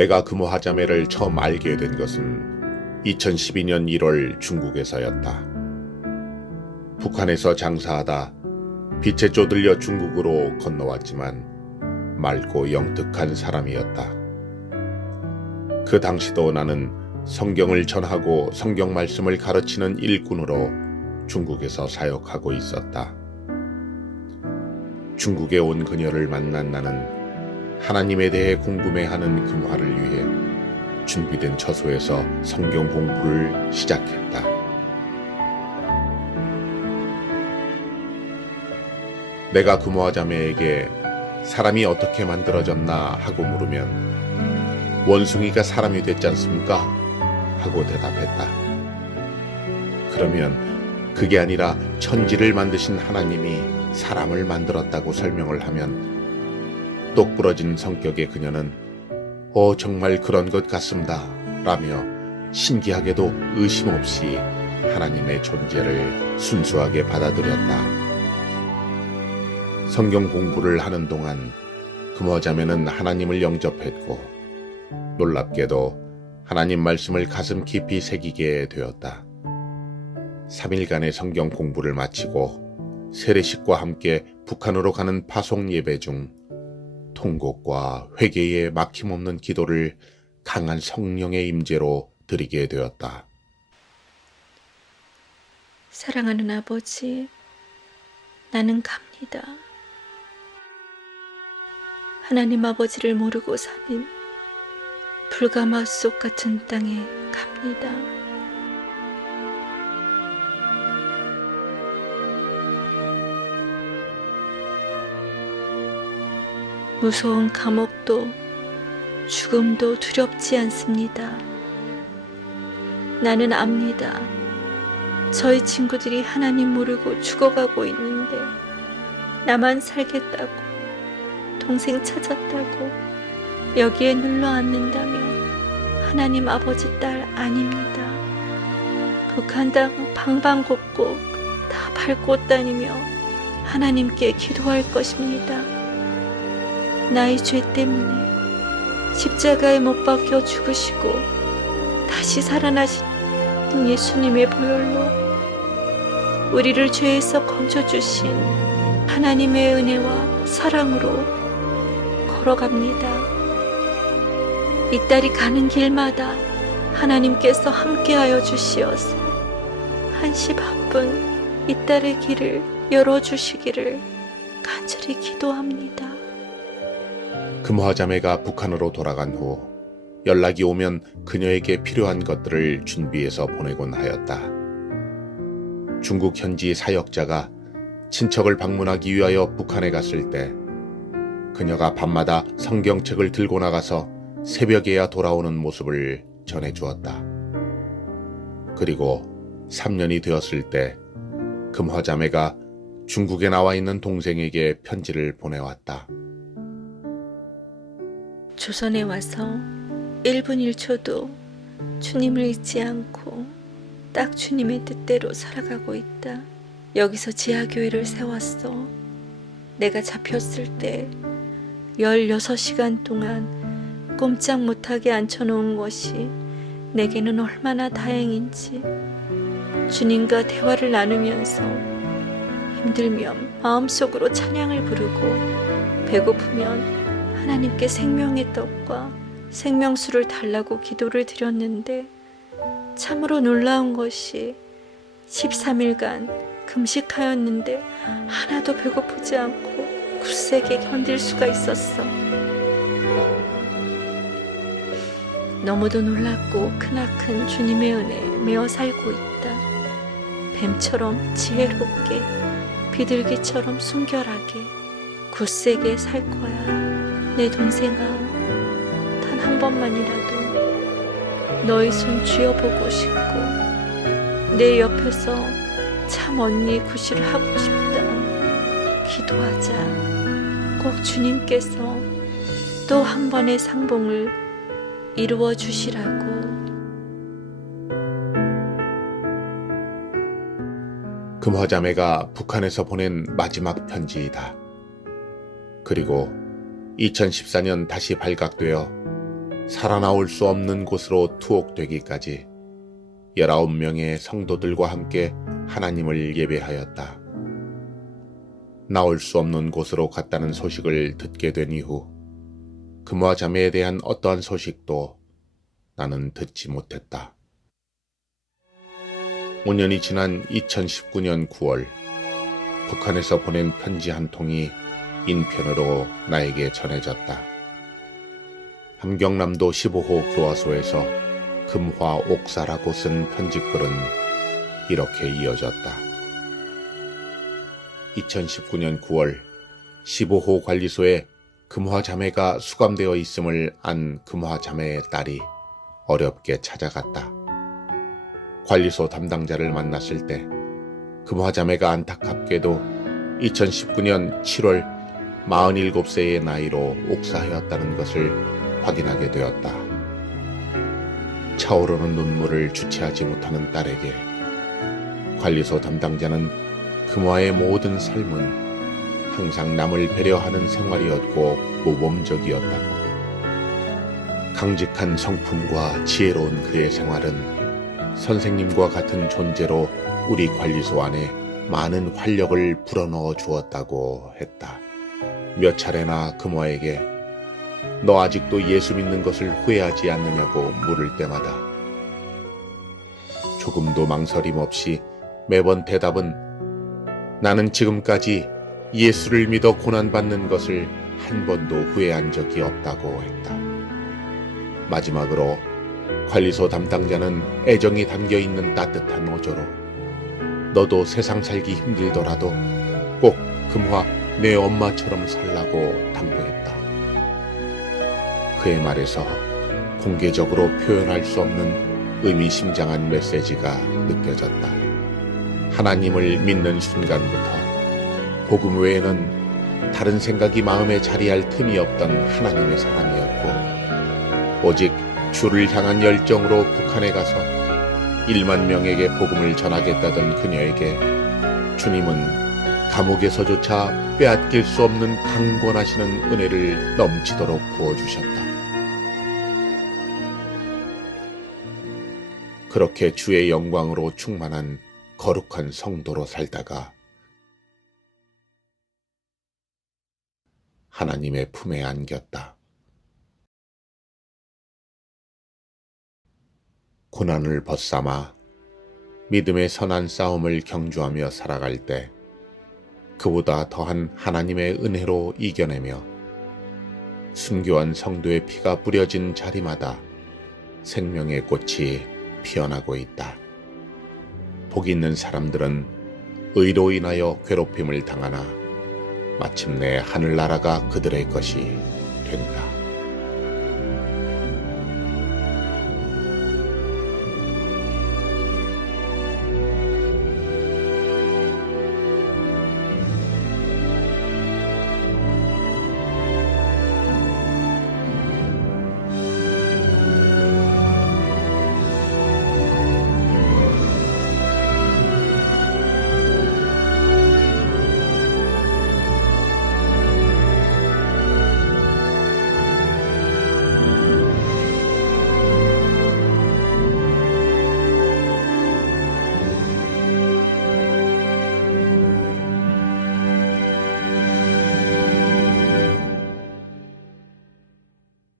내가 금호하자매를 처음 알게 된 것은 2012년 1월 중국에서였다. 북한에서 장사하다 빛에 쫓들려 중국으로 건너왔지만 맑고 영특한 사람이었다. 그 당시도 나는 성경을 전하고 성경 말씀을 가르치는 일꾼으로 중국에서 사역하고 있었다. 중국에 온 그녀를 만난 나는 하나님에 대해 궁금해하는 금화를 위해 준비된 처소에서 성경 공부를 시작했다. 내가 금화 자매에게 사람이 어떻게 만들어졌나 하고 물으면 원숭이가 사람이 됐지 않습니까? 하고 대답했다. 그러면 그게 아니라 천지를 만드신 하나님이 사람을 만들었다고 설명을 하면 똑부러진 성격의 그녀는 정말 그런 것 같습니다 라며 신기하게도 의심 없이 하나님의 존재를 순수하게 받아들였다. 성경 공부를 하는 동안 금화자매는 하나님을 영접했고 놀랍게도 하나님 말씀을 가슴 깊이 새기게 되었다. 3일간의 성경 공부를 마치고 세례식과 함께 북한으로 가는 파송 예배 중 통곡과 회개의 막힘없는 기도를 강한 성령의 임재로 드리게 되었다. 사랑하는 아버지, 나는 갑니다. 하나님 아버지를 모르고 사는 불가마 속 같은 땅에 갑니다. 무서운 감옥도 죽음도 두렵지 않습니다. 나는 압니다. 저희 친구들이 하나님 모르고 죽어가고 있는데 나만 살겠다고, 동생 찾았다고 여기에 눌러 앉는다면 하나님 아버지 딸 아닙니다. 북한 땅 방방곡곡 다 밟고 다니며 하나님께 기도할 것입니다. 나의 죄 때문에 십자가에 못 박혀 죽으시고 다시 살아나신 예수님의 보혈로 우리를 죄에서 건져주신 하나님의 은혜와 사랑으로 걸어갑니다. 이 딸이 가는 길마다 하나님께서 함께하여 주시어서 한시 바쁜 이 딸의 길을 열어주시기를 간절히 기도합니다. 금화자매가 북한으로 돌아간 후 연락이 오면 그녀에게 필요한 것들을 준비해서 보내곤 하였다. 중국 현지 사역자가 친척을 방문하기 위하여 북한에 갔을 때 그녀가 밤마다 성경책을 들고 나가서 새벽에야 돌아오는 모습을 전해주었다. 그리고 3년이 되었을 때 금화자매가 중국에 나와 있는 동생에게 편지를 보내왔다. 조선에 와서 1분 1초도 주님을 잊지 않고 딱 주님의 뜻대로 살아가고 있다. 여기서 지하교회를 세웠어. 내가 잡혔을 때 16시간 동안 꼼짝 못하게 앉혀놓은 것이 내게는 얼마나 다행인지. 주님과 대화를 나누면서 힘들면 마음속으로 찬양을 부르고 배고프면 하나님께 생명의 떡과 생명수를 달라고 기도를 드렸는데 참으로 놀라운 것이 13일간 금식하였는데 하나도 배고프지 않고 굳세게 견딜 수가 있었어. 너무도 놀랍고 크나큰 주님의 은혜에 매어 살고 있다. 뱀처럼 지혜롭게, 비둘기처럼 순결하게, 굳세게 살 거야. 내 동생아, 단 한 번만이라도 너의 손 쥐어보고 싶고 내 옆에서 참 언니 구실을 하고 싶다. 기도하자. 꼭 주님께서 또 한 번의 상봉을 이루어 주시라고. 금화자매가 북한에서 보낸 마지막 편지이다. 그리고 2014년 다시 발각되어 살아나올 수 없는 곳으로 투옥되기까지 19명의 성도들과 함께 하나님을 예배하였다. 나올 수 없는 곳으로 갔다는 소식을 듣게 된 이후 금화 자매에 대한 어떠한 소식도 나는 듣지 못했다. 5년이 지난 2019년 9월 북한에서 보낸 편지 한 통이 인편으로 나에게 전해졌다. 함경남도 15호 교화소에서 금화 옥사라고 쓴 편지글은 이렇게 이어졌다. 2019년 9월 15호 관리소에 금화 자매가 수감되어 있음을 안 금화 자매의 딸이 어렵게 찾아갔다. 관리소 담당자를 만났을 때 금화 자매가 안타깝게도 2019년 7월 47세의 나이로 옥사하였다는 것을 확인하게 되었다. 차오르는 눈물을 주체하지 못하는 딸에게 관리소 담당자는 금화의 모든 삶은 항상 남을 배려하는 생활이었고 모범적이었다고. 강직한 성품과 지혜로운 그의 생활은 선생님과 같은 존재로 우리 관리소 안에 많은 활력을 불어넣어 주었다고 했다. 몇 차례나 금화에게 너 아직도 예수 믿는 것을 후회하지 않느냐고 물을 때마다 조금도 망설임 없이 매번 대답은 나는 지금까지 예수를 믿어 고난받는 것을 한 번도 후회한 적이 없다고 했다. 마지막으로 관리소 담당자는 애정이 담겨있는 따뜻한 어조로 너도 세상 살기 힘들더라도 꼭 금화 내 엄마처럼 살라고 당부했다. 그의 말에서 공개적으로 표현할 수 없는 의미심장한 메시지가 느껴졌다. 하나님을 믿는 순간부터 복음 외에는 다른 생각이 마음에 자리할 틈이 없던 하나님의 사람이었고 오직 주를 향한 열정으로 북한에 가서 1만 명에게 복음을 전하겠다던 그녀에게 주님은 감옥에서조차 빼앗길 수 없는 강권하시는 은혜를 넘치도록 부어주셨다. 그렇게 주의 영광으로 충만한 거룩한 성도로 살다가 하나님의 품에 안겼다. 고난을 벗삼아 믿음의 선한 싸움을 경주하며 살아갈 때 그보다 더한 하나님의 은혜로 이겨내며 순교한 성도의 피가 뿌려진 자리마다 생명의 꽃이 피어나고 있다. 복 있는 사람들은 의로 인하여 괴롭힘을 당하나 마침내 하늘나라가 그들의 것이 된다.